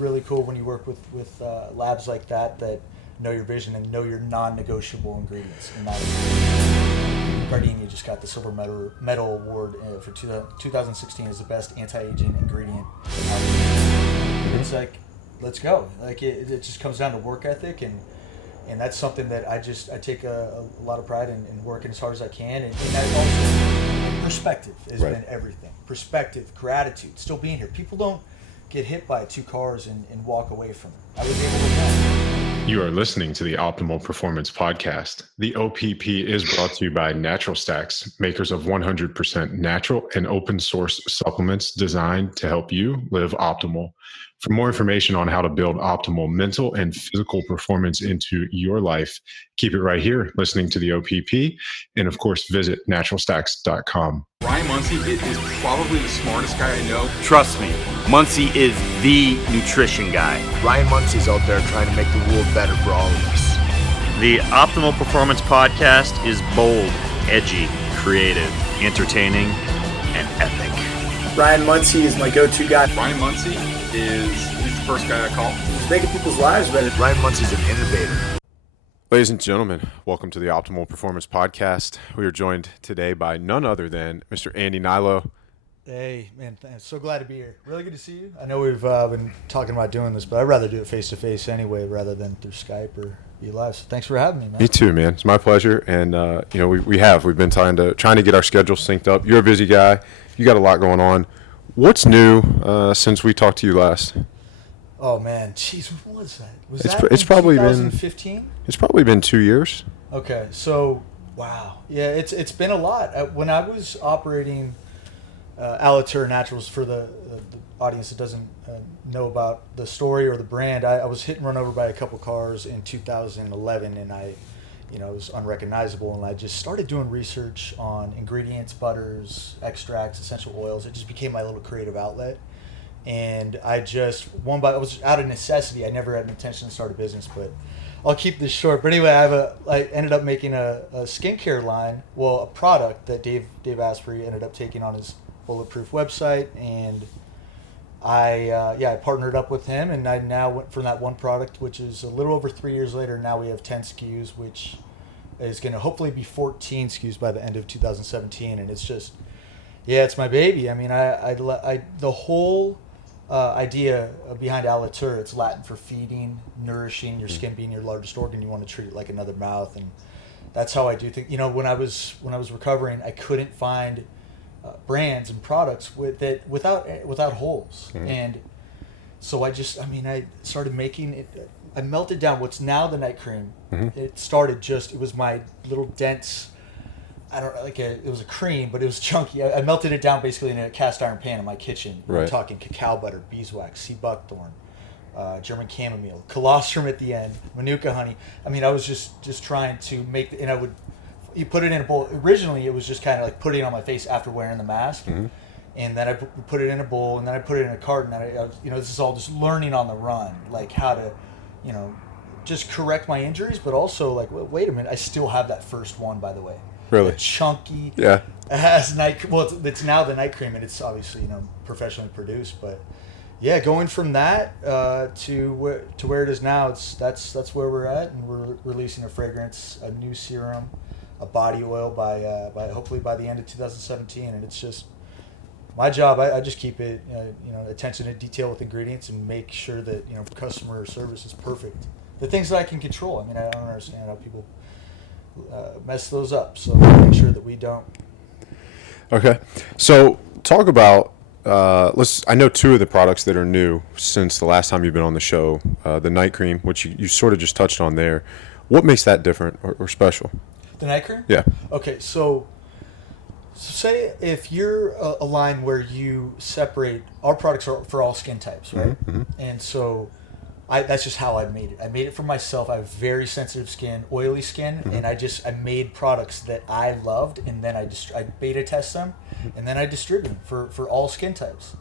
really cool when you work with labs like that know your vision and know your non-negotiable ingredients. And Gardenia just got the silver medal award for 2016 as the best anti-aging ingredient. It's like, let's go. Like it just comes down to work ethic, and that's something that I take a lot of pride in working as hard as I can, and that also, perspective has been everything. Perspective, gratitude, still being here. People don't get hit by 2 cars and walk away from it. I was able to run. You are listening to the Optimal Performance Podcast. The OPP is brought to you by Natural Stacks, makers of 100% natural and open source supplements designed to help you live optimal. For more information on how to build optimal mental and physical performance into your life, keep it right here, listening to the OPP, and of course, visit naturalstacks.com. Ryan Muncie is probably the smartest guy I know. Trust me, Muncie is the nutrition guy. Ryan Muncie's out there trying to make the world better for all of us. The Optimal Performance Podcast is bold, edgy, creative, entertaining, and epic. Ryan Muncie is my go-to guy. Ryan Muncie he's the first guy I call. He's making people's lives better. Ryan Muncie's an innovator. Ladies and gentlemen, welcome to the Optimal Performance Podcast. We are joined today by none other than Mr. Andy Hnilo. Hey, man, so glad to be here. Really good to see you. I know we've been talking about doing this, but I'd rather do it face-to-face anyway rather than through Skype or be live. So thanks for having me, man. Me too, man. It's my pleasure. And, we've been trying to get our schedule synced up. You're a busy guy. You got a lot going on. What's new since we talked to you last? Oh man, jeez, when was that? It's probably 2015? It's probably been 2 years. Okay, so wow, yeah, it's been a lot. When I was operating Alitura Naturals, for the audience that doesn't know about the story or the brand, I was hit and run over by a couple cars in 2011, and I was unrecognizable, and I just started doing research on ingredients, butters, extracts, essential oils. It just became my little creative outlet. And I was out of necessity. I never had an intention to start a business, but I'll keep this short. But anyway, I ended up making a skincare line, a product that Dave Asprey ended up taking on his Bulletproof website, and I partnered up with him, and I now went from that one product, which is a little over 3 years later. Now we have 10 SKUs, which is going to hopefully be 14 SKUs by the end of 2017, and it's just, it's my baby. I mean, the whole idea behind Alitura, it's Latin for feeding, nourishing, your skin being your largest organ. You want to treat it like another mouth, and that's how I do things. When I was recovering, I couldn't find brands and products without holes, and so I started making it. I melted down what's now the night cream. It was my little dense. It was a cream, but it was chunky. I melted it down basically in a cast iron pan in my kitchen. We're talking cacao butter, beeswax, sea buckthorn, German chamomile, colostrum at the end, Manuka honey. I was just trying to make, you put it in a bowl. Originally, it was just kind of like putting it on my face after wearing the mask. And then I put it in a bowl, and then I put it in a carton. And I this is all just learning on the run, like how to, just correct my injuries, but also like, wait a minute, I still have that first one, by the way. Really? Chunky. Yeah. It has it's now the night cream, and it's obviously professionally produced, but yeah, going from that to where it is now, that's where we're at, and we're releasing a fragrance, a new serum, a body oil by hopefully by the end of 2017, and it's just my job. I just keep it attention to detail with ingredients and make sure that customer service is perfect. The things that I can control. I don't understand how people mess those up, so make sure that we don't. Okay, so talk about I know 2 of the products that are new since the last time you've been on the show. The night cream, which you sort of just touched on there. What makes that different or special? The night cream? Yeah. Okay, so say if you're a line where you separate, our products are for all skin types, right? And so that's just how I made it. I made it for myself. I have very sensitive skin, oily skin, and I made products that I loved, and then I beta test them, and then I distribute them for all skin types.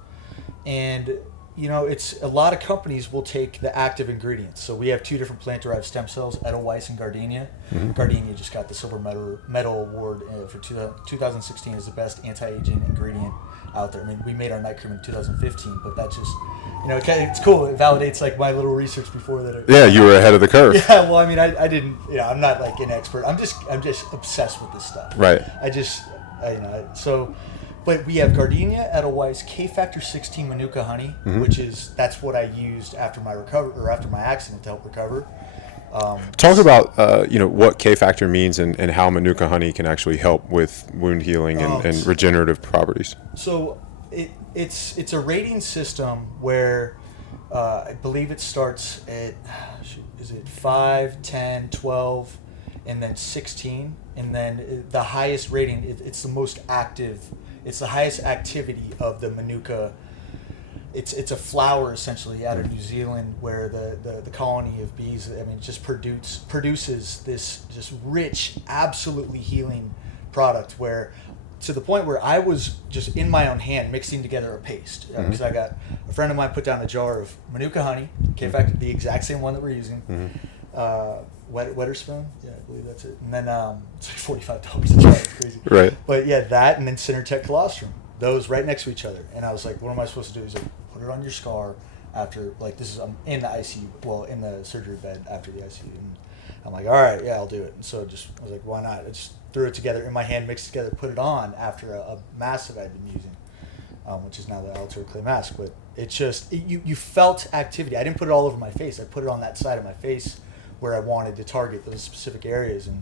And it's a lot of companies will take the active ingredients. So we have 2 different plant-derived stem cells, Edelweiss and Gardenia. Gardenia just got the silver medal award for 2016 as the best anti-aging ingredient out there. I mean, we made our night cream in 2015, but that just, it's cool. It validates like my little research before that. Yeah, you were ahead of the curve. Yeah, well, I mean, I didn't, I'm not like an expert. I'm just obsessed with this stuff. Right. But we have Gardenia, Edelweiss, K Factor 16 Manuka Honey, that's what I used after my accident to help recover. Talk about what K Factor means and how Manuka Honey can actually help with wound healing and regenerative properties. So it's a rating system where I believe it starts at 5, 10, 12, and then 16, and then the highest rating. It's the most active. It's the highest activity of the Manuka. It's a flower essentially out of New Zealand where the colony of bees, just produces this just rich, absolutely healing product where to the point where I was just in my own hand mixing together a paste because I got a friend of mine put down a jar of Manuka Honey, K Factor, the exact same one that we're using. Wetter spoon, yeah, I believe that's it. And then it's like $45 a jar, it's crazy. Right. But yeah, that and then Synertech colostrum, those right next to each other. And I was like, what am I supposed to do? He's like, put it on your scar after, I'm in the ICU, in the surgery bed after the ICU. And I'm like, all right, yeah, I'll do it. And so I was like, why not? I just threw it together in my hand, mixed it together, put it on after a mask that I'd been using, which is now the Alitura Clay mask. But it just, you felt activity. I didn't put it all over my face. I put it on that side of my face where I wanted to target those specific areas. And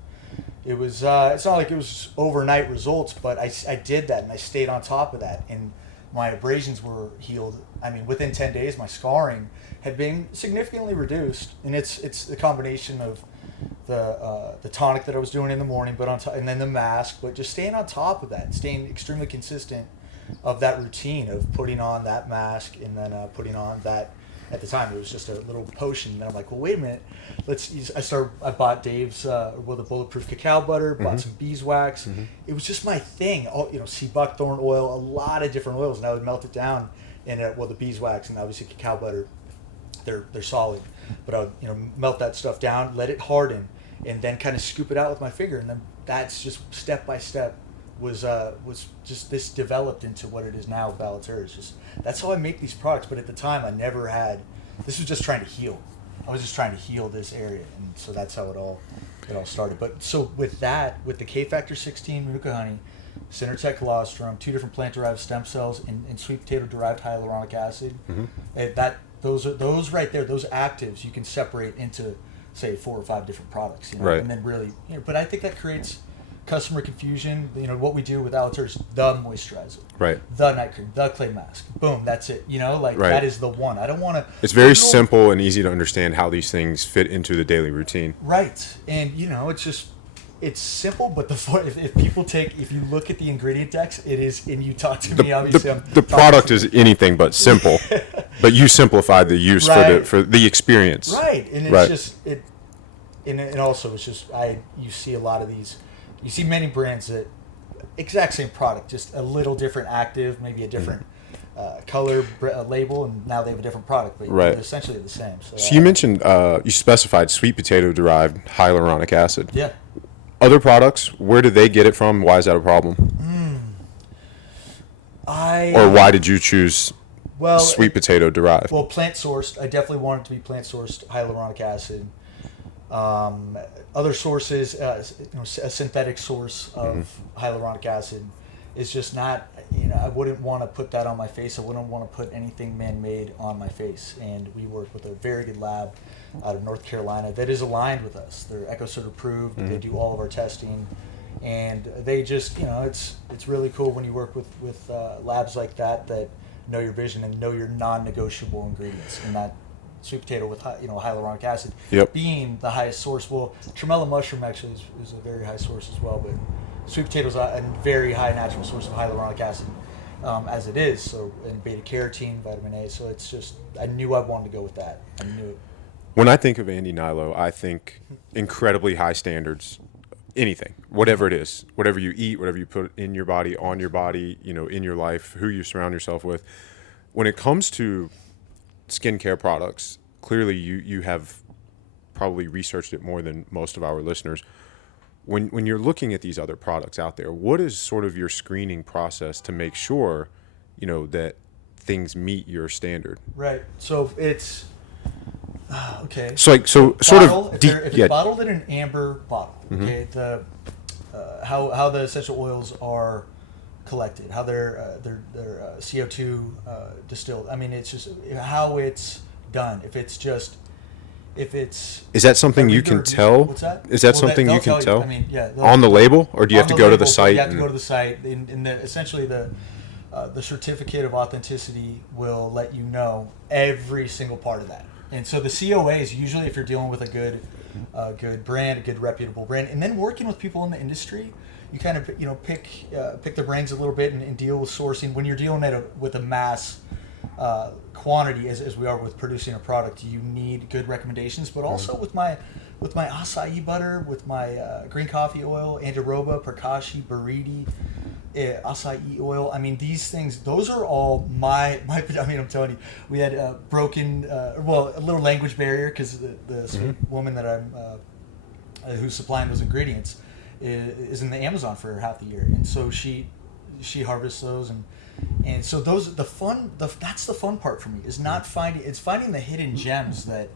it was, it's not like it was overnight results, but I did that and I stayed on top of that. And my abrasions were healed. Within 10 days, my scarring had been significantly reduced. And it's the combination of the tonic that I was doing in the morning, and then the mask, but just staying on top of that, staying extremely consistent of that routine of putting on that mask and then putting on that. At the time, it was just a little potion. And then I'm like, well, wait a minute. I bought Dave's, the Bulletproof cacao butter, bought some beeswax. It was just my thing. Sea buckthorn oil, a lot of different oils. And I would melt it down in, the beeswax and obviously cacao butter. They're solid. But I would, melt that stuff down, let it harden, and then kind of scoop it out with my finger. And then that's just step by step was just this developed into what it is now with Alitura. It's just, that's how I make these products. But at the time, I never had, this was just trying to heal. I was just trying to heal this area. And so that's how it all started. But so with that, with the K Factor 16 Manuka Honey, Synertech colostrum, 2 different plant-derived stem cells, and sweet potato-derived hyaluronic acid, those right there, those actives, you can separate into, say, 4 or 5 different products. Right. And then really, but I think that creates customer confusion. What we do with Alitura is the moisturizer, right? The night cream, the clay mask. Boom, that's it. Right. That is the one. I don't want to. It's very simple and easy to understand how these things fit into the daily routine. Right, and it's just it's simple. But if you look at the ingredient decks, it is. And you talk to me, obviously. The product is anything but simple, but you simplified the use for the experience. Right, and it's just it. And also, it's just you see a lot of these. You see many brands that exact same product, just a little different active, maybe a different color label, and now they have a different product, but they're essentially the same. So you mentioned you specified sweet potato derived hyaluronic acid. Yeah. Other products, where did they get it from? Why is that a problem? Or why did you choose sweet potato derived? Well, plant sourced. I definitely want it to be plant sourced hyaluronic acid. Other sources, a synthetic source of hyaluronic acid is just not, I wouldn't want to put that on my face. I wouldn't want to put anything man-made on my face. And we work with a very good lab out of North Carolina that is aligned with us. They're EcoCert approved. They do all of our testing. And they just, it's really cool when you work with labs like that know your vision and know your non-negotiable ingredients. And that sweet potato with hyaluronic acid being the highest source. Well, tremella mushroom actually is a very high source as well, but sweet potato is a very high natural source of hyaluronic acid as it is. So, and beta carotene, vitamin A. So it's just, I knew I wanted to go with that. I knew it. When I think of Andy Hnilo, I think incredibly high standards. Anything, whatever it is, whatever you eat, whatever you put in your body, on your body, in your life, who you surround yourself with. When it comes to skincare products, clearly you have probably researched it more than most of our listeners. When you're looking at these other products out there, what is sort of your screening process to make sure that things meet your standard. Right. So it's okay. So sort bottle, of if, deep, if it's bottled in an amber bottle, okay, the how the essential oils are collected, how they're CO2 distilled. I mean, it's just how it's done. If it's is that something you can tell? What's that? Is that something you can tell? I mean, yeah. On the label, or do you have to go to the site? You have to go to the site, and essentially the certificate of authenticity will let you know every single part of that. And so the COAs, usually if you're dealing with a good brand, a good reputable brand, and then working with people in the industry, you kind of pick their brains a little bit and deal with sourcing. When you're dealing with a mass quantity, as we are with producing a product, you need good recommendations. But also with my acai butter, with my green coffee oil, Andiroba, Prakashi, Bariti, acai oil. I mean, these things, those are all my. I mean, I'm telling you, we had a little language barrier because the sweet woman that I'm who's supplying those ingredients is in the Amazon for half the year, and so she harvests those, and so those that's the fun part for me, is not finding the hidden gems that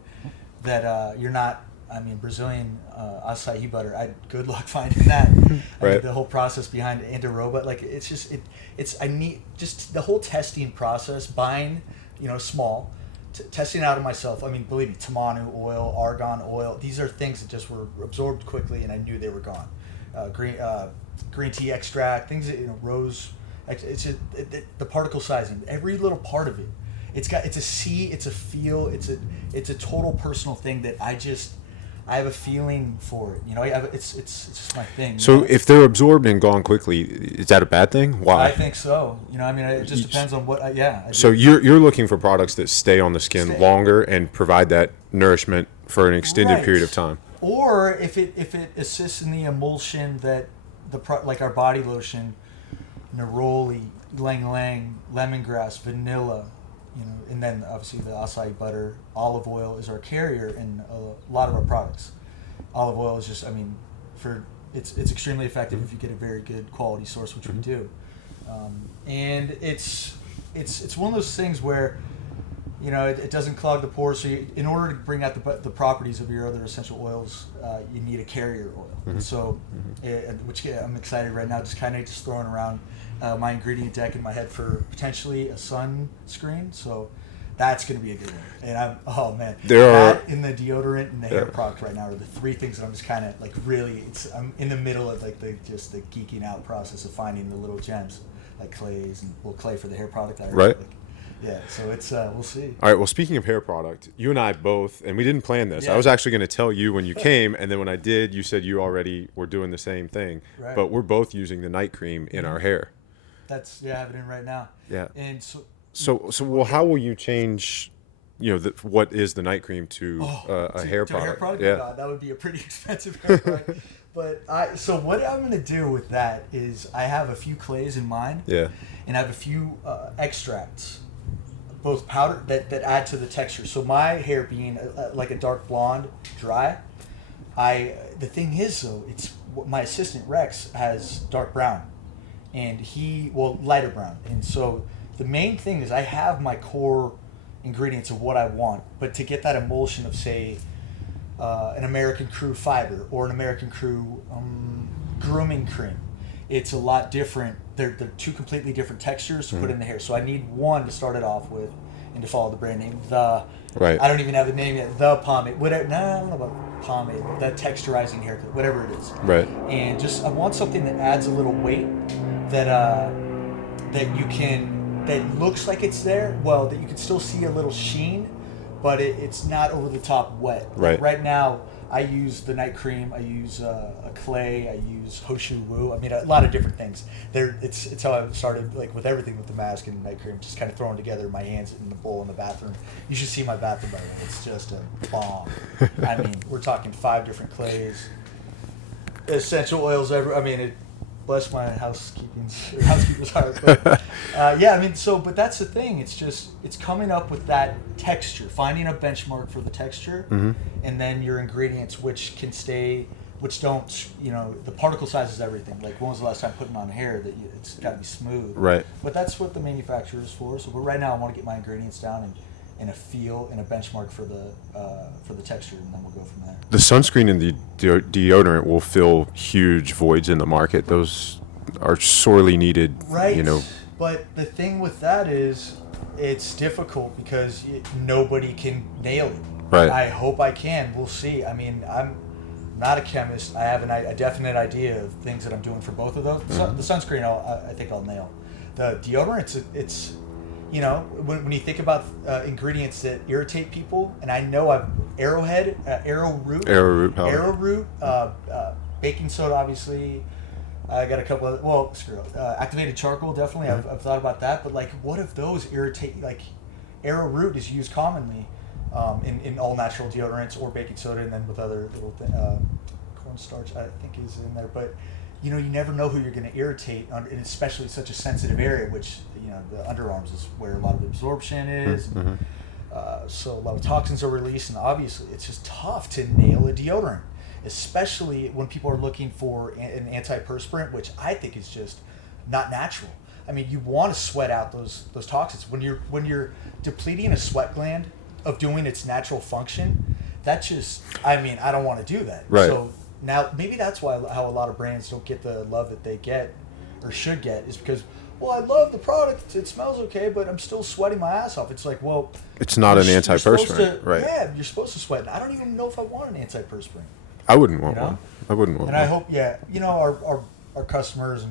you're not. I mean, Brazilian acai butter. Good luck finding that. Right. The whole process behind Andiroba, like I need just the whole testing process, buying, small, testing out of myself. I mean, believe me, tamanu oil, argan oil. These are things that just were absorbed quickly, and I knew they were gone. Green tea extract, things that rose. It's the particle sizing, every little part of it. It's a see, it's a feel, it's a total personal thing that I have a feeling for it. It's just my thing. So if they're absorbed and gone quickly, is that a bad thing? Why? I think so. I mean, it just depends on what. So you're looking for products that stay on the skin longer and provide that nourishment for an extended period of time. Or if it assists in the emulsion that like our body lotion, neroli, ylang ylang, lemongrass, vanilla. And then obviously the acai butter, olive oil is our carrier in a lot of our products. Olive oil is just, it's extremely effective if you get a very good quality source, which we do. And it's one of those things where, it doesn't clog the pores. So in order to bring out the properties of your other essential oils, you need a carrier oil. So, which I'm excited right now, just throwing around my ingredient deck in my head for potentially a sunscreen. So that's going to be a good one. And that in the deodorant and the hair product right now are the three things that I'm just I'm in the middle of the geeking out process of finding the little gems, like clays and clay for the hair product. Right. Yeah, so it's we'll see. All right. Well, speaking of hair product, you and I both, and we didn't plan this. Yeah. I was actually going to tell you when you came, and then when I did, you said you already were doing the same thing. Right. But we're both using the night cream in our hair. I have it in right now. Yeah. And so how will you change? What is the night cream to a hair product? Hair product? Yeah. God, that would be a pretty expensive hair product. But what I'm going to do with that is I have a few clays in mind. Yeah. And I have a few extracts, both powder that add to the texture. So my hair being like a dark blonde, dry, the thing is though, it's my assistant Rex has dark brown, and lighter brown. And so the main thing is I have my core ingredients of what I want, but to get that emulsion of say an American Crew fiber or an American Crew grooming cream, it's a lot different. They're two completely different textures to put in the hair. So I need one to start it off with and to follow the brand name. I don't even have the name yet. The pomade. Whatever. No, I don't know about pomade. The texturizing hair, whatever it is. Right. And I want something that adds a little weight that looks like it's there. Well, that you can still see a little sheen, but it's not over the top wet. Right. Like right now, I use the night cream. I use a clay. I use Hoshu Wu. I mean, a lot of different things. It's how I started, like with everything with the mask and night cream, just kind of throwing together my hands in the bowl in the bathroom. You should see my bathroom, by the way. It's just a bomb. I mean, we're talking 5 different clays, essential oils. Bless my housekeeper's heart. But, but that's the thing. It's coming up with that texture, finding a benchmark for the texture, and then your ingredients, which can stay which don't, the particle size is everything. Like, when was the last time putting on hair that it's got to be smooth? Right. But that's what the manufacturer is for. So, but right now I want to get my ingredients down and a feel and a benchmark for the texture, and then we'll go from there. The sunscreen and the deodorant will fill huge voids in the market. Those are sorely needed. Right. But the thing with that is, it's difficult because nobody can nail it. Right. I hope I can. We'll see. I mean, I'm not a chemist. I have a definite idea of things that I'm doing for both of those. Mm-hmm. The sunscreen, I think I'll nail. The deodorant, it's when you think about ingredients that irritate people, and I know I've arrowroot powder, baking soda, obviously. I got a couple of, activated charcoal, definitely. Mm-hmm. I've thought about that, but like, what if those irritate? Like, arrowroot is used commonly in all natural deodorants or baking soda, and then with other little cornstarch, I think, is in there. But you never know who you're going to irritate, and especially such a sensitive area, which the underarms is where a lot of the absorption is. Mm-hmm. And, so a lot of toxins are released, and obviously it's just tough to nail a deodorant, especially when people are looking for an antiperspirant, which I think is just not natural. I mean, you want to sweat out those toxins when you're depleting a sweat gland of doing its natural function. That just, I don't want to do that. Right. So now maybe that's how a lot of brands don't get the love that they get or should get, is because, I love the product, it smells okay, but I'm still sweating my ass off. It's like, it's not an antiperspirant, right? Yeah, you're supposed to sweat. And I don't even know if I want an antiperspirant. I wouldn't want one. I wouldn't want one. And I hope, our customers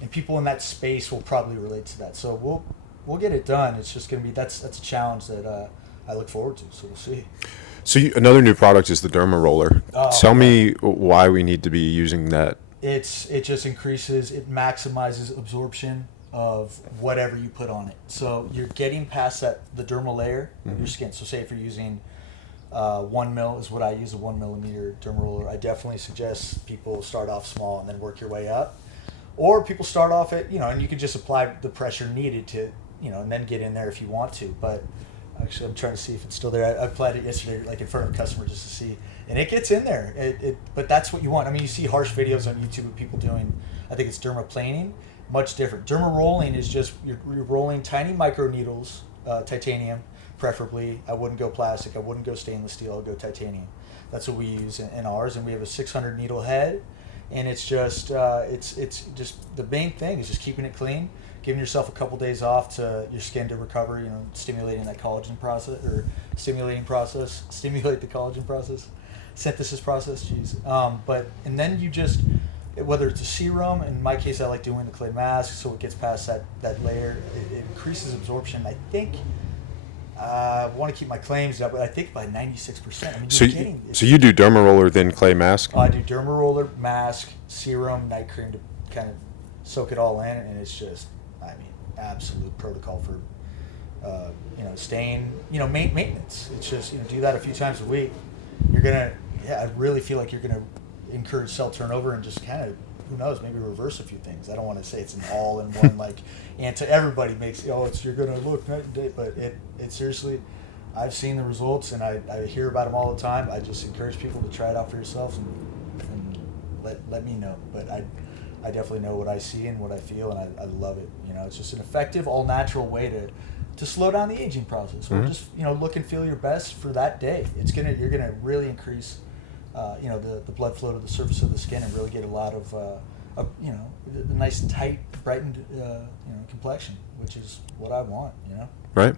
and people in that space will probably relate to that. So we'll get it done. It's just going to be, that's a challenge that I look forward to. So we'll see. So another new product is the Derma Roller. Tell me why we need to be using that. It just increases, it maximizes absorption of whatever you put on it. So you're getting past the dermal layer of your skin. So say if you're using 1 mil is what I use, a 1 millimeter Derma Roller. I definitely suggest people start off small and then work your way up. Or people start off at, and you can just apply the pressure needed to, and then get in there if you want to. But actually, I'm trying to see if it's still there. I applied it yesterday, like in front of a customer, just to see. And it gets in there. But that's what you want. I mean, you see harsh videos on YouTube of people doing, I think it's dermaplaning. Much different. Derma rolling is just, you're rolling tiny micro needles, titanium, preferably. I wouldn't go plastic. I wouldn't go stainless steel. I'll go titanium. That's what we use in ours. And we have a 600 needle head. And it's just, it's just, the main thing is just keeping it clean, giving yourself a couple days off to your skin to recover, stimulating that collagen process, or stimulate the collagen process, synthesis process, and then you just, whether it's a serum, in my case I like doing the clay mask, so it gets past that layer, it increases absorption, I think. I want to keep my claims up, but I think by 96%. I mean, so you do Derma Roller, then clay mask? I do Derma Roller, mask, serum, night cream to kind of soak it all in, and it's just, absolute protocol for, staying, maintenance. It's just, do that a few times a week. You're gonna, I really feel like you're gonna encourage cell turnover and just kind of, who knows, maybe reverse a few things. I don't want to say it's an all-in-one, everybody makes, you're going to look night and day, but it seriously, I've seen the results and I hear about them all the time. I just encourage people to try it out for yourselves and let me know. But I definitely know what I see and what I feel, and I love it. It's just an effective, all-natural way to slow down the aging process, or just, look and feel your best for that day. You're going to really increase the blood flow to the surface of the skin and really get a lot of, the nice, tight, brightened, complexion, which is what I want, Right.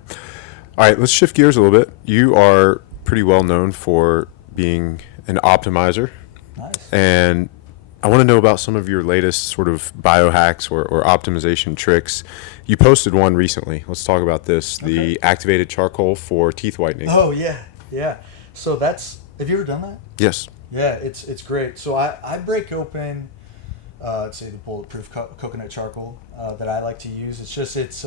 All right, let's shift gears a little bit. You are pretty well known for being an optimizer. Nice. And I want to know about some of your latest sort of biohacks or optimization tricks. You posted one recently. Let's talk about this. Okay. The activated charcoal for teeth whitening. Oh, yeah. So have you ever done that? Yes. Yeah, it's great. So I break open, let's say, the Bulletproof coconut charcoal that I like to use. It's just, it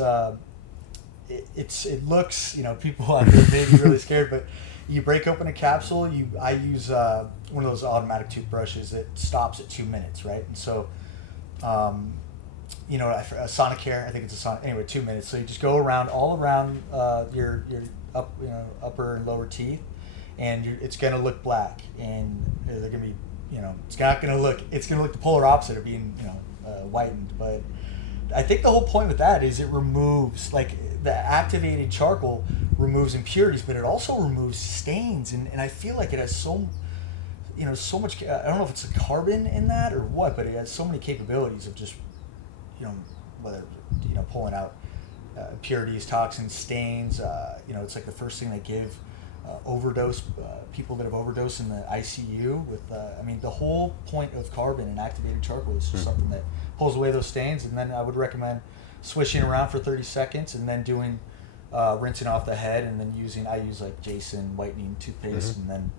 looks, people out there may be really scared, but you break open a capsule. I use one of those automatic toothbrushes that stops at 2 minutes, right? And so, a Sonicare, I think it's a Sonic. Anyway, 2 minutes. So you just go all around your upper and lower teeth, and it's gonna look black, and they're gonna be it's not going to look, it's going to look the polar opposite of being, whitened. But I think the whole point with that is it removes, like, the activated charcoal removes impurities, but it also removes stains. And I feel like it has so much, I don't know if it's a carbon in that or what, but it has so many capabilities of just, whether, pulling out impurities, toxins, stains. It's like the first thing they give overdose people that have overdosed in the ICU with. The whole point of carbon and activated charcoal is just something that pulls away those stains. And then I would recommend swishing around for 30 seconds and then doing rinsing off the head, and then I use like Jason whitening toothpaste, and then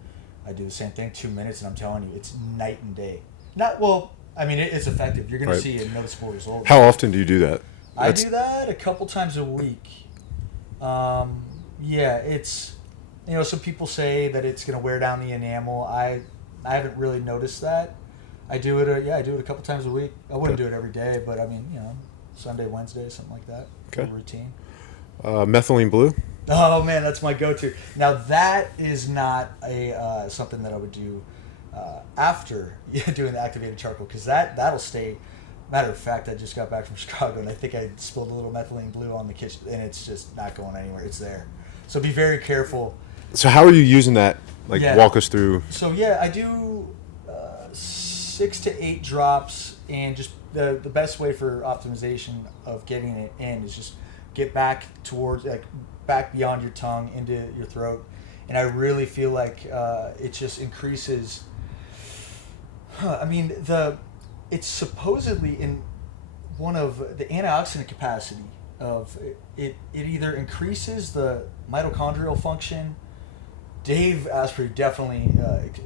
I do the same thing, 2 minutes, and I'm telling you, it's night and day. It's effective. You're going to see a noticeable result. How often do you do that? I do that a couple times a week. It's, some people say that it's going to wear down the enamel. I haven't really noticed that. I do it a couple times a week. I wouldn't do it every day, but Sunday, Wednesday, something like that. Okay. Routine. Methylene Blue? Oh man, that's my go-to. Now that is not a something that I would do after doing the activated charcoal, because that'll stay. Matter of fact, I just got back from Chicago, and I think I spilled a little Methylene Blue on the kitchen, and it's just not going anywhere. It's there. So be very careful. So how are you using that? Walk us through. So I do 6 to 8 drops, and just the best way for optimization of getting it in is just get back towards, back beyond your tongue into your throat. And I really feel like it just increases. It's supposedly in one of the antioxidant capacity of it. It either increases the mitochondrial function. Dave Asprey definitely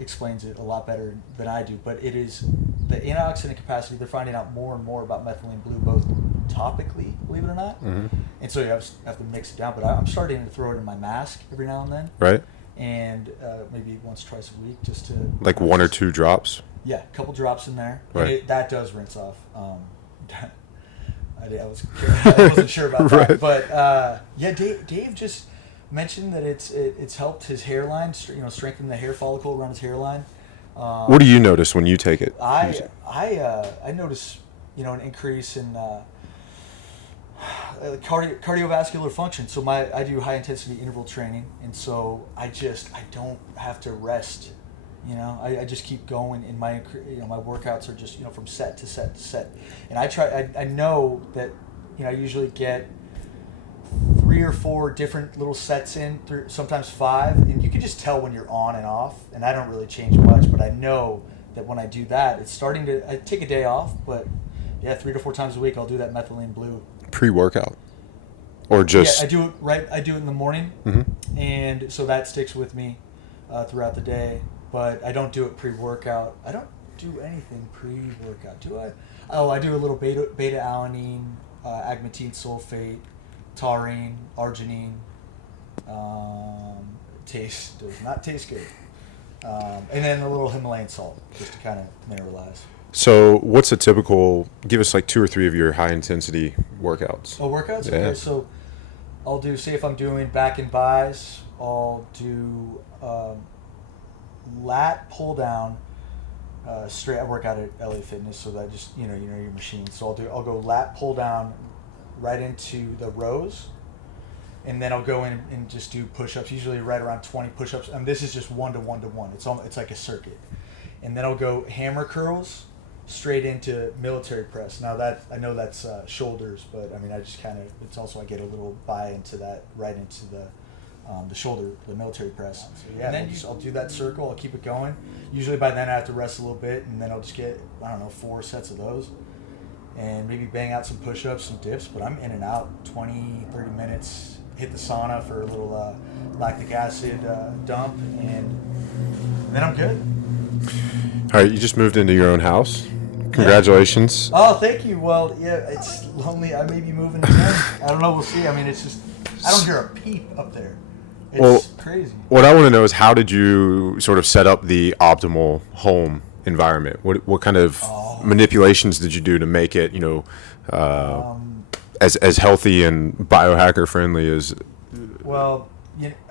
explains it a lot better than I do, but it is the antioxidant capacity. They're finding out more and more about Methylene Blue, both topically, believe it or not, and so you have to mix it down. But I'm starting to throw it in my mask every now and then, right? And maybe once, twice a week, just to 1 or 2 drops. Yeah, a couple drops in there. Right. That does rinse off. I wasn't sure about that, Right. But Dave just mentioned that it's helped his hairline, strengthen the hair follicle around his hairline. What do you notice when you take it? I notice an increase in cardiovascular function. So I do high intensity interval training, and so I don't have to rest. I just keep going, and my workouts are just from set to set to set. And I know that I usually get 3 or 4 different little sets in, sometimes 5, and you can just tell when you're on and off. And I don't really change much, but I know that when I do that, it's starting to. I take a day off, but 3 to 4 times a week I'll do that Methylene Blue Pre-workout, or just? I do it right. I do it in the morning, and so that sticks with me throughout the day. But I don't do it pre-workout. I don't do anything pre-workout, do I? Oh, I do a little beta-alanine, agmatine sulfate, taurine, arginine. Does not taste good. And then a little Himalayan salt, just to kind of mineralize. So what's a typical, give us 2 or 3 of your high-intensity workouts. Oh, workouts? Yeah. Okay, so I'll do, say if I'm doing back and bis, I'll do lat pull down straight. I work out at LA Fitness, so that just your machine. So I'll go lat pull down right into the rows, and then I'll go in and just do push-ups. Usually right around 20 push-ups. This is just 1 to 1 to 1. It's like a circuit, and then I'll go hammer curls straight into military press. Now that I know that's shoulders, but I just kind of, it's also I get a little buy into that right into the shoulder, the military press. So and then I'll do that circle. I'll keep it going. Usually by then I have to rest a little bit, and then I'll just get 4 sets of those, and maybe bang out some push-ups, some dips. But I'm in and out 20, 30 minutes. Hit the sauna for a little lactic acid dump, and then I'm good. All right, you just moved into your own house. Congratulations. Yeah. Oh, thank you. Well, it's lonely. I may be moving again. I don't know. We'll see. It's just I don't hear a peep up there. It's crazy. What I want to know is, how did you sort of set up the optimal home environment? What kind of manipulations did you do to make it, as healthy and biohacker friendly as? Well,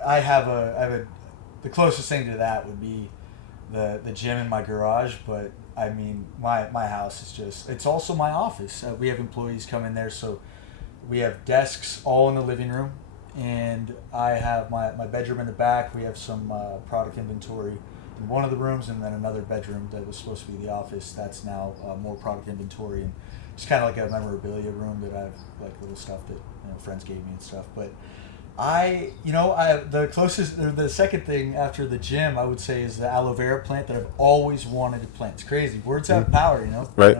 I have the closest thing to that would be the gym in my garage, but I mean, my house is just, it's also my office. We have employees come in there, so we have desks all in the living room, and I have my bedroom in the back. We have some product inventory in one of the rooms, and then another bedroom that was supposed to be the office. That's now more product inventory, and it's kind of like a memorabilia room that I have like little stuff that friends gave me and stuff. But the second thing after the gym I would say is the aloe vera plant that I've always wanted to plant. It's crazy. Words have power, Right.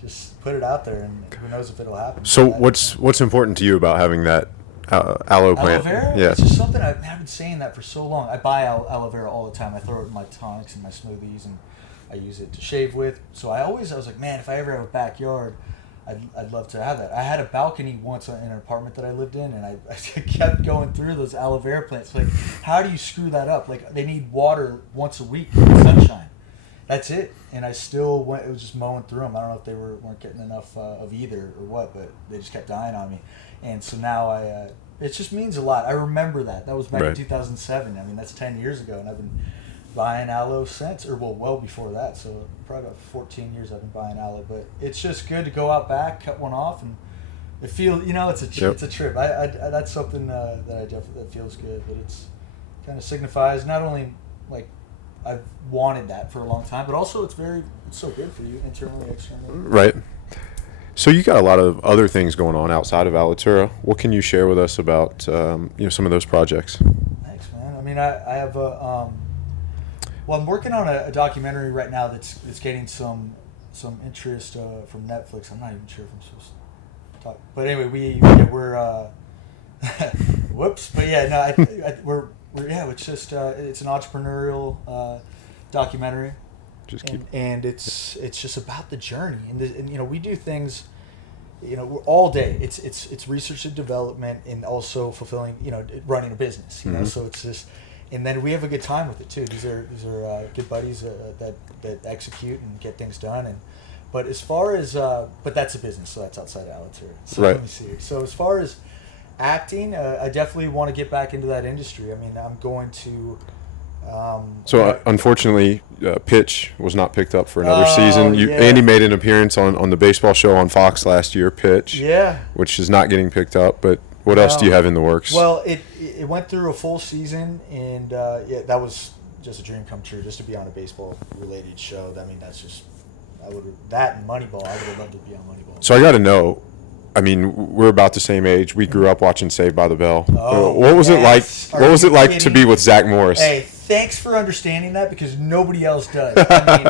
Just put it out there, and who knows if it'll happen. So what's important to you about having that aloe plant? Aloe vera? Yeah. It's just something I've been saying that for so long. I buy aloe vera all the time. I throw it in my tonics and my smoothies, and I use it to shave with. So I was like, man, if I ever have a backyard, I'd love to have that. I had a balcony once in an apartment that I lived in, and I kept going through those aloe vera plants. Like, how do you screw that up? Like, they need water once a week, sunshine. That's it. And I still went. It was just mowing through them. I don't know if they weren't getting enough of either or what, but they just kept dying on me. And so now it just means a lot. I remember that. That was back in 2007. I mean, that's 10 years ago, and I've been buying aloe since, or well before that. So probably about 14 years I've been buying aloe. But it's just good to go out back, cut one off, and it feels, it's a trip. I that's something that feels good. But it's kind of signifies not only like I've wanted that for a long time, but also it's so good for you internally, externally. Right. So you got a lot of other things going on outside of Alitura. What can you share with us about some of those projects? Thanks, man. I mean, I have I'm working on a documentary right now that's getting some interest from Netflix. I'm not even sure if I'm supposed to talk, but anyway, we're whoops. But yeah, no, we're it's just it's an entrepreneurial documentary. And it's just about the journey, and we do things, we're all day. It's research and development, and also fulfilling, running a business. So it's just, and then we have a good time with it too. These are good buddies that execute and get things done. But as far as but that's a business, so that's outside of Alitura. So right. Let me see. So as far as acting, I definitely want to get back into that industry. I mean, I'm going to. Unfortunately, Pitch was not picked up for another season. Andy made an appearance on the baseball show on Fox last year, Pitch, which is not getting picked up. But what else do you have in the works? Well, it went through a full season, and that was just a dream come true, just to be on a baseball-related show. I mean, that's just that and Moneyball. I would have loved to be on Moneyball. So I got to know. I mean, we're about the same age. We grew up watching Saved by the Bell. What was it like? What was it like to be with Zack Morris? Hey, thanks for understanding that, because nobody else does. I mean,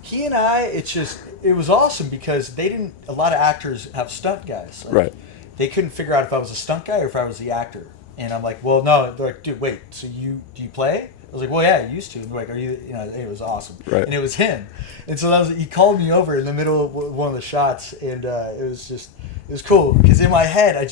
he and I, it was awesome because a lot of actors have stunt guys. Like, right. They couldn't figure out if I was a stunt guy or if I was the actor. And I'm like, well, no. They're like, dude, wait, so do you play? I was like, well, yeah, I used to. And they're like, are you, it was awesome. Right. And it was him. And so he called me over in the middle of one of the shots, and it was cool because in my head,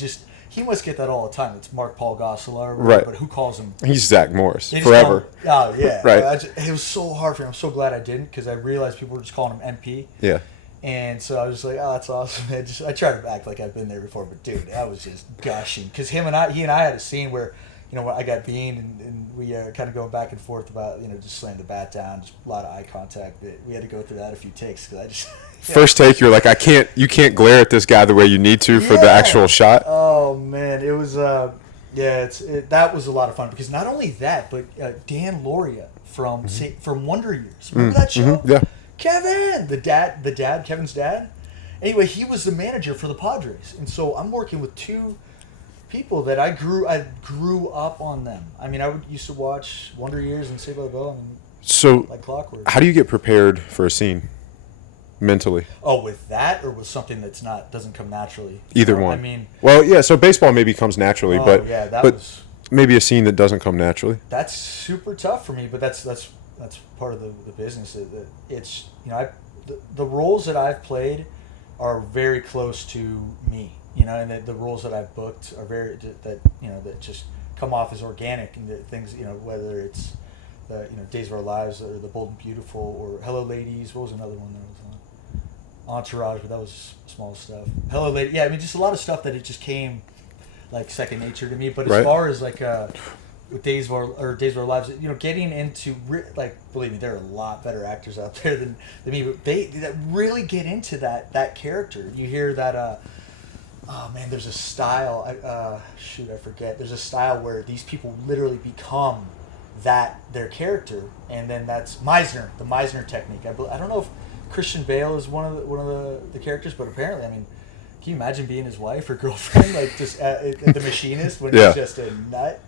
he must get that all the time. It's Mark Paul Gosselaar, right? But who calls him? He's Zack Morris forever. Oh yeah, right. It was so hard for him. I'm so glad I didn't, because I realized people were just calling him MP. Yeah. And so I was just like, oh, that's awesome. I tried to act like I've been there before, but dude, I was just gushing because he and I had a scene where, when I got beamed and we kind of going back and forth about just slaying the bat down, just a lot of eye contact. We had to go through that a few takes because I just. First take, you're like, you can't glare at this guy the way you need to for the actual shot. Oh man, it was that was a lot of fun because not only that, but Dan Loria from Wonder Years. Remember that show? Mm-hmm. Yeah. Kevin, Kevin's dad. Anyway, he was the manager for the Padres, and so I'm working with two people that I grew up on them. I mean, used to watch Wonder Years and Saved by the Bell, so like clockwork. How do you get prepared for a scene? Mentally. Oh, with that or with something doesn't come naturally? Either one. I mean, well, yeah. So baseball maybe comes naturally, but was maybe a scene that doesn't come naturally. That's super tough for me, but that's part of the business. It's the roles that I've played are very close to me, and the roles that I've booked are very that just come off as organic, and the things whether it's the Days of Our Lives or The Bold and Beautiful or Hello Ladies. What was another one that was on? Entourage, but that was small stuff. Hello Lady, yeah. I mean, just a lot of stuff that it just came like second nature to me. But as far as like Days of Our Lives, you know, getting into like, believe me, there are a lot better actors out there than me, but they that really get into that character. You hear that oh man, there's a style. I forget. There's a style where these people literally become their character, and then that's Meisner, the Meisner technique. I don't know if Christian Bale is one of the characters, but apparently, I mean, can you imagine being his wife or girlfriend, like just the machinist when he's just a nut?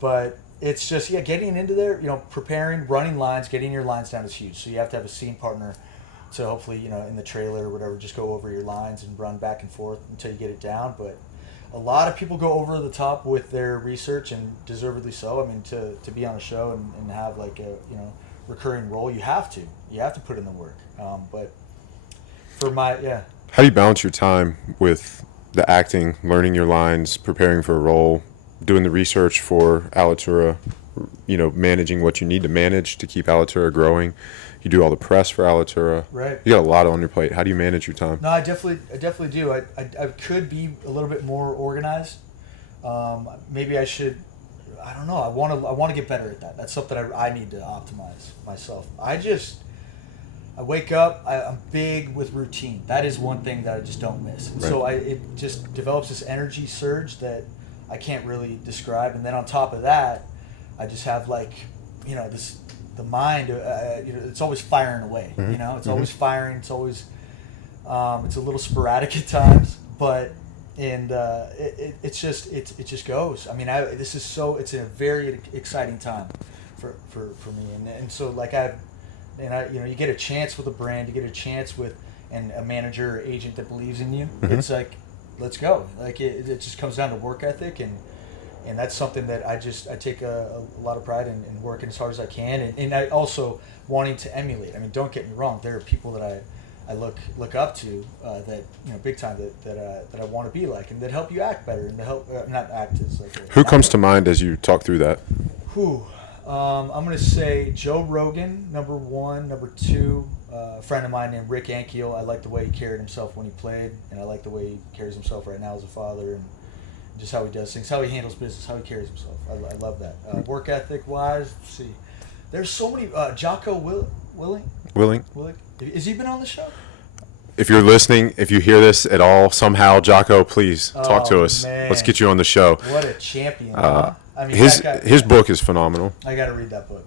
But it's just getting into there, you know, preparing, running lines, getting your lines down is huge. So you have to have a scene partner. So hopefully, you know, in the trailer or whatever, just go over your lines and run back and forth until you get it down. But a lot of people go over the top with their research, and deservedly so. I mean, to be on a show and have like a, you know, recurring role, you have to put in the work. But for how do you balance your time with the acting, learning your lines, preparing for a role, doing the research for Alitura, you know, managing what you need to manage to keep Alitura growing? You do all the press for Alitura. Right. You got a lot on your plate. How do you manage your time? No, I definitely do. I could be a little bit more organized. Maybe I should. I don't know. I want to get better at that. That's something I need to optimize myself. I wake up. I'm big with routine. That is one thing that I just don't miss. And so it just develops this energy surge that I can't really describe. And then on top of that, I just have like, you know, the mind, you know, it's always firing away. You know, it's always firing. It's always, it's a little sporadic at times, but it just goes. I mean, it's a very exciting time for me, and so like you know, you get a chance with a brand, you get a chance with a manager or agent that believes in you. It's like, let's go. Like it just comes down to work ethic, and that's something that I take a lot of pride in working as hard as I can, and I also wanting to emulate. I mean, don't get me wrong. There are people that I look up to that, you know, big time that I want to be like, and that help you act better, and to help not act as like. Who comes to mind as you talk through that? I'm gonna say Joe Rogan, number one. Number two, a friend of mine named Rick Ankiel. I like the way he carried himself when he played, and I like the way he carries himself right now as a father, and just how he does things, how he handles business, how he carries himself. I love that. Work ethic wise, let's see. There's so many. Jocko Willing. Has he been on the show? If you're listening, if you hear this at all somehow, Jocko, please talk to us. Man. Let's get you on the show. What a champion! I mean, his book is phenomenal. I got to read that book.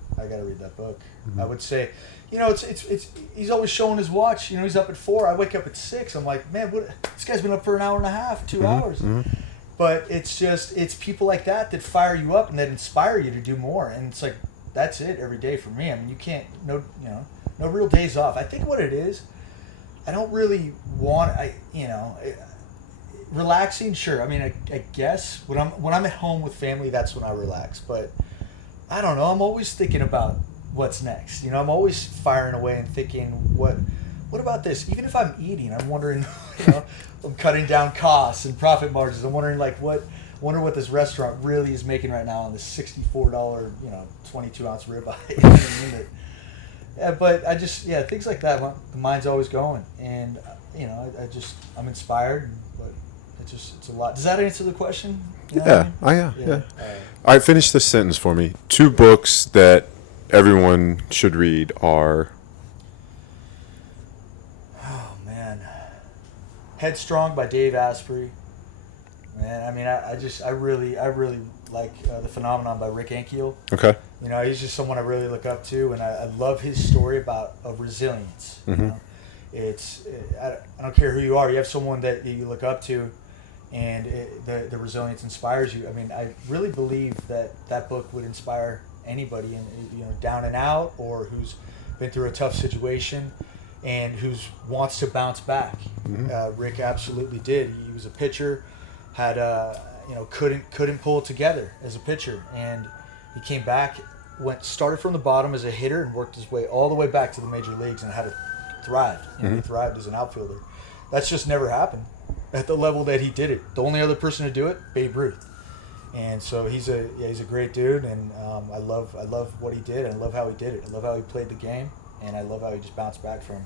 I would say, you know, it's he's always showing his watch. You know, he's up at 4. I wake up at 6. I'm like, man, this guy's been up for an hour and a half, 2 hours. But it's people like that fire you up and that inspire you to do more. And it's like, that's it every day for me. I mean, you can't, no real days off. I think what it is, I don't really want, relaxing, sure. I mean, I guess when I'm at home with family, that's when I relax. But I don't know. I'm always thinking about what's next. You know, I'm always firing away and thinking, what about this? Even if I'm eating, I'm wondering, you know, I'm cutting down costs and profit margins. I'm wondering wonder what this restaurant really is making right now on this $64, you know, 22-ounce ribeye. You know what I mean? Yeah, but I just, things like that. The mind's always going, and you know, I'm inspired, but it's a lot. Does that answer the question? You know Yeah. All right, finish this sentence for me. 2 books that everyone should read are. Oh man, Headstrong by Dave Asprey. Man, I mean, I really like The Phenomenon by Rick Ankiel. Okay. You know, he's just someone I really look up to, and I love his story of resilience. You know? I don't care who you are. You have someone that you look up to, and the resilience inspires you. I mean, I really believe that book would inspire anybody, you know, down and out, or who's been through a tough situation, and wants to bounce back. Rick absolutely did. He was a pitcher, had couldn't pull it together as a pitcher, and he came back, started from the bottom as a hitter, and worked his way all the way back to the major leagues, and had to thrive. You know, he thrived as an outfielder. That's just never happened at the level that he did it. The only other person to do it, Babe Ruth. And so he's a great dude, and I love what he did, and I love how he did it. I love how he played the game, and I love how he just bounced back from,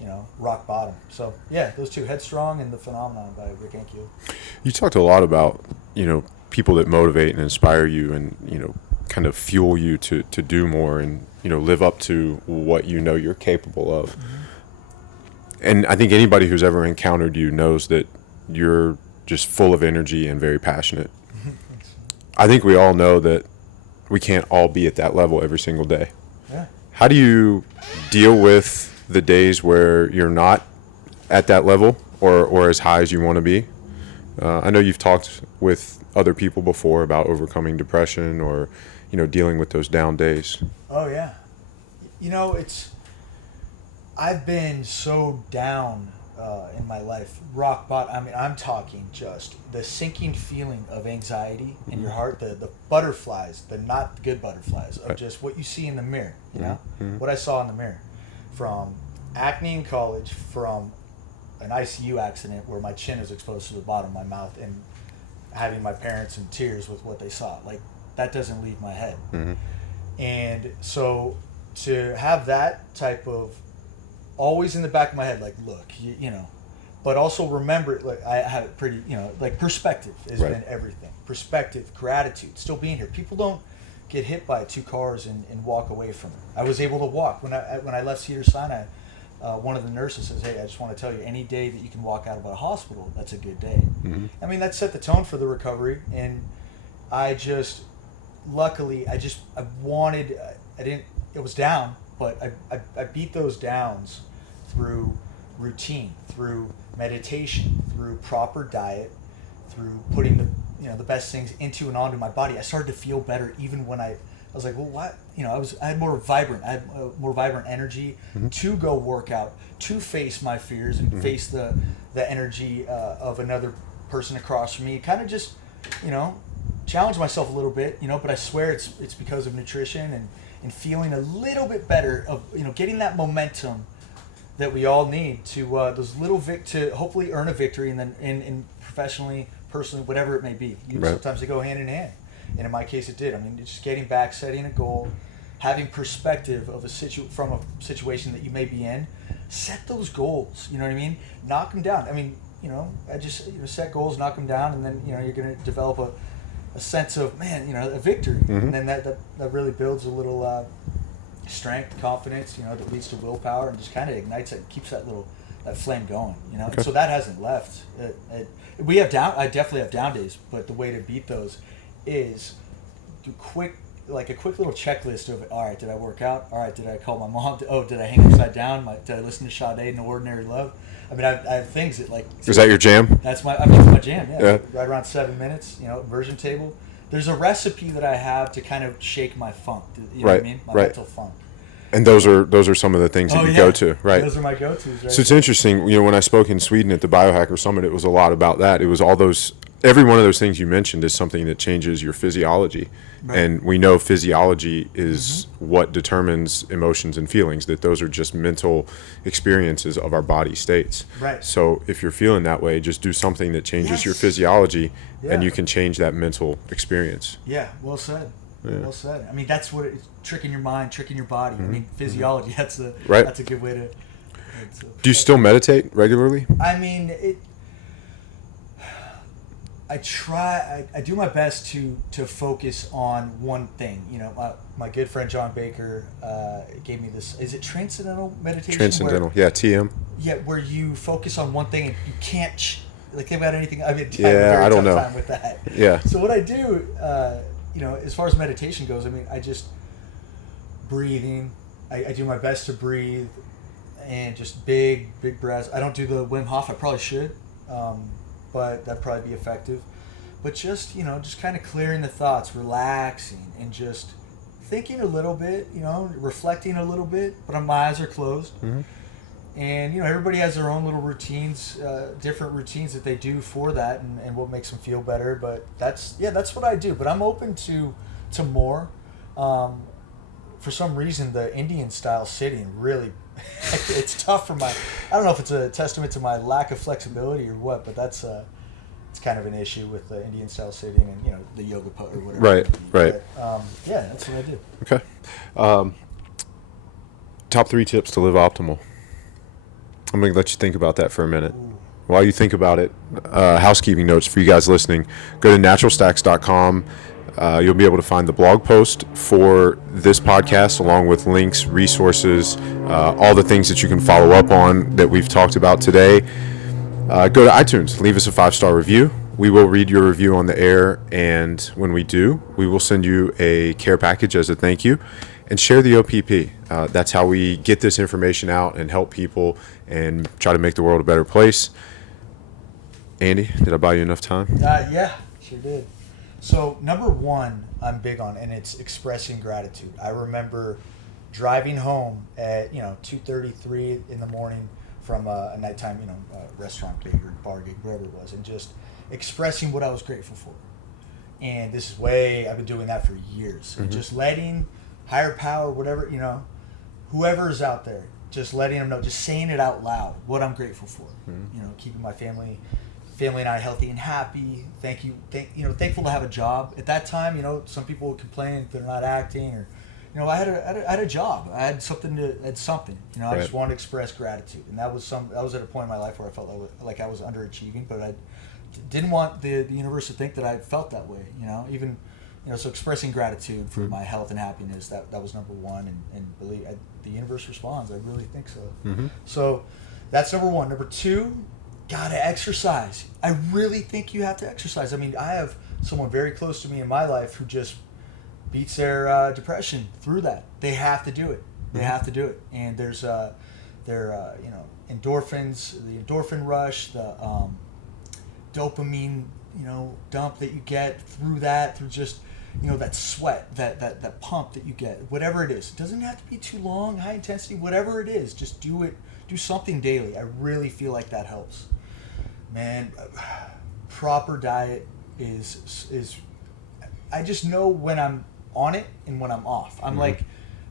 you know, rock bottom. So yeah, those 2, Headstrong and The Phenomenon by Rick Ankiel. You talked a lot about, you know, people that motivate and inspire you and, kind of fuel you to do more and, live up to what you're capable of. And I think anybody who's ever encountered you knows that you're just full of energy and very passionate. I think we all know that we can't all be at that level every single day. Yeah. How do you deal with the days where you're not at that level or as high as you want to be? I know you've talked with other people before about overcoming depression or, dealing with those down days. Oh, yeah. I've been so down in my life, rock bottom. I mean, I'm talking just the sinking feeling of anxiety in your heart, the butterflies, the not good butterflies of just what you see in the mirror, what I saw in the mirror, from acne in college, from an ICU accident where my chin is exposed to the bottom of my mouth, and having my parents in tears with what they saw. Like, that doesn't leave my head. And so to have that type of always in the back of my head, like, look, but also remember, like, I have it pretty, like, perspective has been everything. Perspective, gratitude, still being here. People don't get hit by 2 cars and walk away from it. I was able to walk. When I left Cedars-Sinai, one of the nurses says, hey, I just want to tell you, any day that you can walk out of a hospital, that's a good day. I mean, that set the tone for the recovery. And I just, luckily, it was down, but I beat those downs through routine, through meditation, through proper diet, through putting the best things into and onto my body. I started to feel better even when I was like, well, what? I had more vibrant energy to go work out, to face my fears and face the energy of another person across from me. Kind of just, challenge myself a little bit, but I swear it's because of nutrition and feeling a little bit better of, getting that momentum that we all need to those little to hopefully earn a victory, and then in professionally, personally, whatever it may be. Sometimes they go hand in hand, and in my case it did. I mean, just getting back, setting a goal, having perspective of from a situation that you may be in. Set those goals, you know what I mean? Knock them down. I mean, I just set goals, knock them down, and then you're going to develop a sense of, a victory, and then that really builds a little strength, confidence, that leads to willpower and just kind of ignites it, keeps that flame going, Okay. So that hasn't left. I definitely have down days, but the way to beat those is do a quick little checklist of, all right, did I work out? All right, did I call my mom? Did I hang upside down? Did I listen to Sade, No Ordinary Love? I mean, I have things that, like... Is that your jam? That's my jam, yeah. Right around 7 minutes, version table. There's a recipe that I have to kind of shake my funk, you know what I mean? My mental funk. And those are some of the things that you go to, right? Those are my go-tos, right? So it's interesting, when I spoke in Sweden at the Biohacker Summit, it was a lot about that. It was all those... Every one of those things you mentioned is something that changes your physiology. Right. And we know physiology is what determines emotions and feelings, that those are just mental experiences of our body states. Right. So if you're feeling that way, just do something that changes your physiology, and you can change that mental experience. Yeah, well said. Yeah. Well said. I mean, that's what it's tricking your mind, tricking your body. I mean, physiology, that's a good way to... Do you still meditate regularly? I mean, I do my best to focus on one thing. My good friend John Baker gave me this. Is it transcendental meditation? Transcendental, TM. Yeah, where you focus on one thing and you can't think about anything. I mean, I don't know. Time with that. Yeah. So what I do, as far as meditation goes, I mean, I just breathing. I do my best to breathe, and just big breaths. I don't do the Wim Hof. I probably should. But that'd probably be effective. But just, just kind of clearing the thoughts, relaxing, and just thinking a little bit, reflecting a little bit, but my eyes are closed. And, everybody has their own little routines, different routines that they do for that and what makes them feel better. But that's what I do. But I'm open to more. For some reason, the Indian style sitting really... it's tough for I don't know if it's a testament to my lack of flexibility or what, but that's it's kind of an issue with the Indian style sitting and the yoga pose or whatever. Right. But, that's what I do. Okay. Top 3 tips to live optimal. I'm going to let you think about that for a minute. while you think about it, housekeeping notes for you guys listening. Go to naturalstacks.com. You'll be able to find the blog post for this podcast, along with links, resources, all the things that you can follow up on that we've talked about today. Go to iTunes, leave us a 5-star review. We will read your review on the air, and when we do, we will send you a care package as a thank you. And share the OPP. That's how we get this information out and help people and try to make the world a better place. Andy, did I buy you enough time? Yeah, sure did. So number one, I'm big on, and it's expressing gratitude. I remember driving home at 2:33 in the morning from a nighttime restaurant gig or bar gig, wherever it was, and just expressing what I was grateful for. And this is I've been doing that for years. Mm-hmm. Just letting higher power, whatever, whoever is out there, just letting them know, just saying it out loud, what I'm grateful for. Mm-hmm. Keeping my family and I healthy and happy. Thankful to have a job. At that time, some people would complain if they're not acting, or, I had a job. I had something. I Right. just wanted to express gratitude, and that was at a point in my life where I felt like I was underachieving, but I didn't want the universe to think that I felt that way. So expressing gratitude for my health and happiness, that was number one, and believe the universe responds. I really think so. Mm-hmm. So that's number one. Number two, gotta exercise. I really think you have to exercise. I mean, I have someone very close to me in my life who just beats their depression through that. They have to do it. They have to do it. And there's endorphins, the endorphin rush, the dopamine, dump that you get through just, that sweat, that pump that you get, whatever it is. It doesn't have to be too long, high intensity, whatever it is. Just do it. Do something daily. I really feel like that helps. Man, proper diet is I just know when I'm on it and when I'm off. I'm like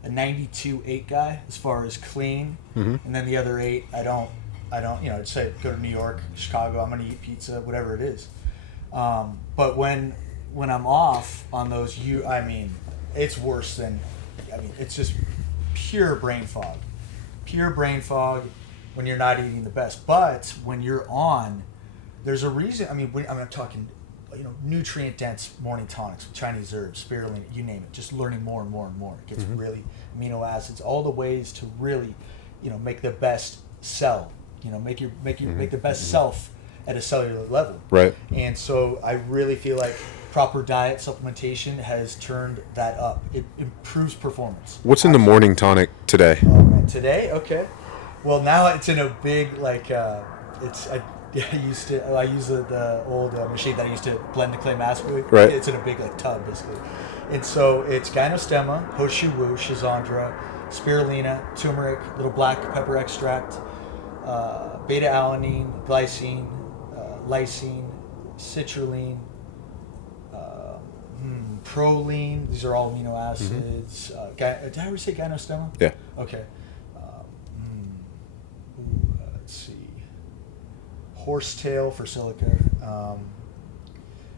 a 92-8 guy as far as clean, and then the other 8, I don't. Say go to New York, Chicago. I'm gonna eat pizza, whatever it is. But when I'm off on those, it's worse than. It's just pure brain fog. Pure brain fog when you're not eating the best. But when you're on, there's a reason. I'm talking, nutrient dense morning tonics with Chinese herbs, spirulina, you name it. Just learning more and more and more. It gets really amino acids, all the ways to really, make the best cell. Make the best self at a cellular level. Right. And so I really feel like proper diet supplementation has turned that up. It improves performance. What's in the morning tonic today? Oh, man. Today? Okay. Well, now it's in a big, I use the old machine that I used to blend the clay mask with. Right. It's in a big tub, basically. And so it's gynostemma, hoshiwu, schizandra, spirulina, turmeric, little black pepper extract, beta-alanine, glycine, lysine, citrulline, proline. These are all amino acids. Did I ever say gynostemma? Yeah. Okay. Let's see. Horsetail for silica.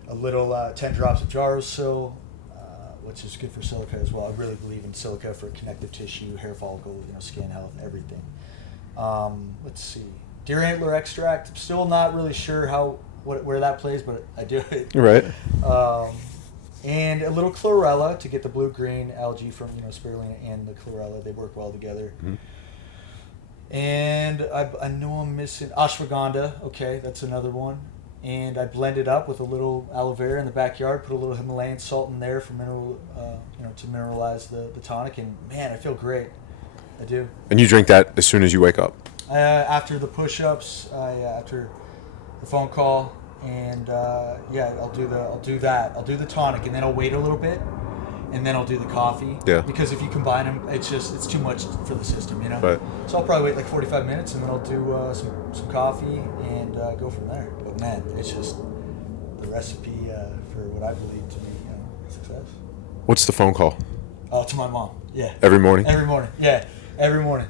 A little 10 drops of Jarosil, which is good for silica as well. I really believe in silica for connective tissue, hair follicle, skin health, everything. Let's see. Deer antler extract. Still not really sure where that plays, but I do it. Right. And a little chlorella to get the blue-green algae from spirulina and the chlorella. They work well together. Mm-hmm. And I know I'm missing ashwagandha. Okay, that's another one. And I blend it up with a little aloe vera in the backyard. Put a little Himalayan salt in there for to mineralize the tonic. And man, I feel great. I do. And you drink that as soon as you wake up? After the push-ups, after the phone call, and I'll do that. I'll do the tonic, and then I'll wait a little bit, and then I'll do the coffee. Yeah. Because if you combine them, it's too much for the system, Right. So I'll probably wait like 45 minutes, and then I'll do some coffee and go from there. But man, it's just the recipe for what I believe to be success. What's the phone call? Oh, to my mom. Yeah. Every morning? Every morning. Yeah. Every morning.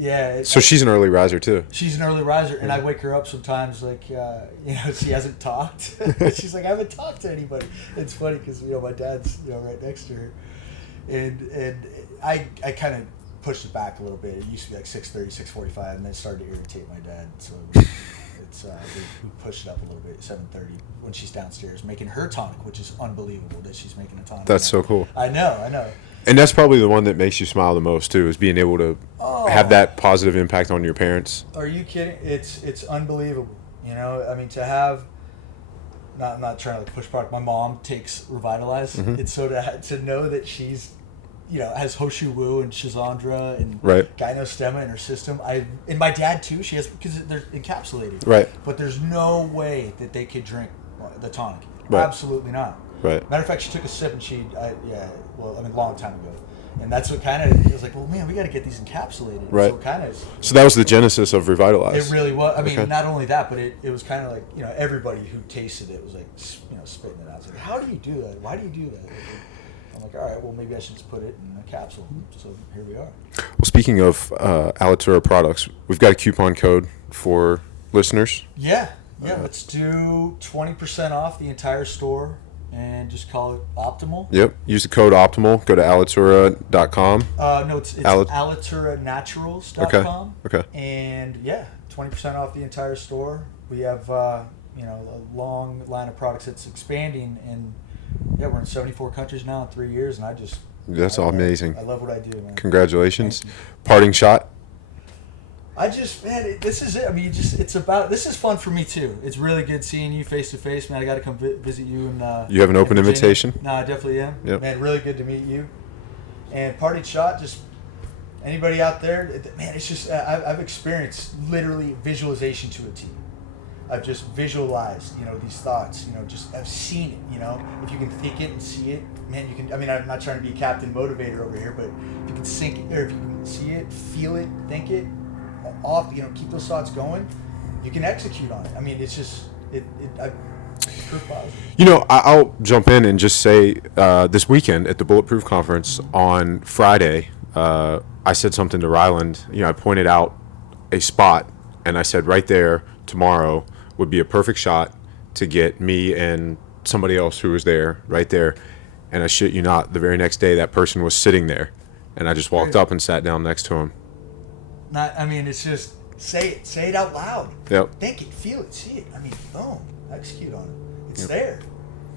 Yeah. So she's an early riser too. She's an early riser, and I wake her up sometimes she hasn't talked. She's like, I haven't talked to anybody. It's funny because my dad's right next to her, and I kind of pushed it back a little bit. It used to be like 6:30, 6:45, and then it started to irritate my dad. So it's we pushed it up a little bit, 7:30 when she's downstairs making her tonic, which is unbelievable that she's making a tonic. That's so cool. I know. And that's probably the one that makes you smile the most too, is being able to have that positive impact on your parents. Are you kidding? It's unbelievable. You know, I mean, to have. I'm not trying to like push product. My mom takes Revitalize. Mm-hmm. It's so to know that she's, you know, has Hoshu Wu and Shizandra and Right. Gynostemma in her system. And my dad too. She has, because they're encapsulated. Right. But there's no way that they could drink the tonic. Right. Absolutely not. Right. Matter of fact, she took a sip and a long time ago. And that's what kind of, it was like, well, man, we got to get these encapsulated. Right. So that was the genesis of Revitalize. it really was. I mean, Okay. not only that, but it was kind of like, you know, everybody who tasted it was like, you know, spitting it out. It's like, how do you do that? Why do you do that? I'm like, all right, well, maybe I should just put it in a capsule. So here we are. Well, speaking of Alitura products, we've got a coupon code for listeners. Yeah. Let's do 20% off the entire store and just call it Optimal. Yep. Use the code Optimal. Go to alitura.com. No, it's alituranaturals.com. Okay. And 20% off the entire store. We have you know, a long line of products that's expanding, and we're in 74 countries now in 3 years, and That's amazing. I love what I do, man. Congratulations. Parting shot. This is it. I mean, this is fun for me too. It's really good seeing you face to face, man. I got to come visit you. You have an open in Virginia. invitation? No, I definitely am. Yep. Man, really good to meet you. And parting shot, just anybody out there, man, it's just, I've experienced literally visualization to a T. I've just visualized, you know, these thoughts, you know, just I've seen it, you know. If you can think it and see it, man, you can. I mean, I'm not trying to be a captain motivator over here, but if you can think it, or if you can see it, feel it, think it, off, you know, keep those thoughts going, you can execute on it. I mean, it's just proof positive. You know, I'll jump in and just say this weekend at the Bulletproof Conference on Friday, I said something to Ryland. You know, I pointed out a spot, and I said right there tomorrow would be a perfect shot to get me and somebody else who was there right there. And I shit you not, the very next day that person was sitting there, and I just walked up and sat down next to him. I mean, it's just say it out loud. Yep. Think it, feel it, see it. I mean, boom, execute on it. It's there.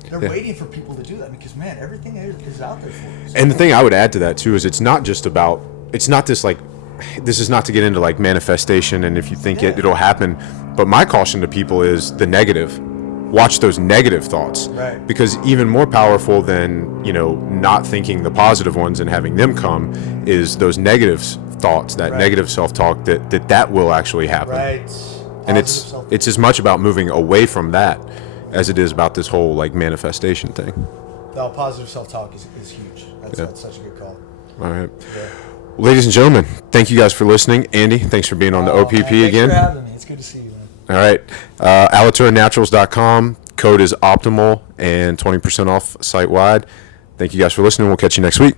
They're waiting for people to do that because, man, everything is out there for us. And the thing I would add to that too is it's not this like, this is not to get into like manifestation and if you think it'll happen. But my caution to people is the negative. Watch those negative thoughts. Right. Because even more powerful than, you know, not thinking the positive ones and having them come is those negative thoughts, that negative self-talk that will actually happen. Right. And it's as much about moving away from that as it is about this whole like manifestation thing. No, positive self-talk is huge. That's such a good call. All right. Yeah. Well, ladies and gentlemen, thank you guys for listening. Andy, thanks for being on the OPP man, again. Thanks for having me. It's good to see you, man. All right. alituranaturals.com. Code is Optimal and 20% off site-wide. Thank you guys for listening. We'll catch you next week.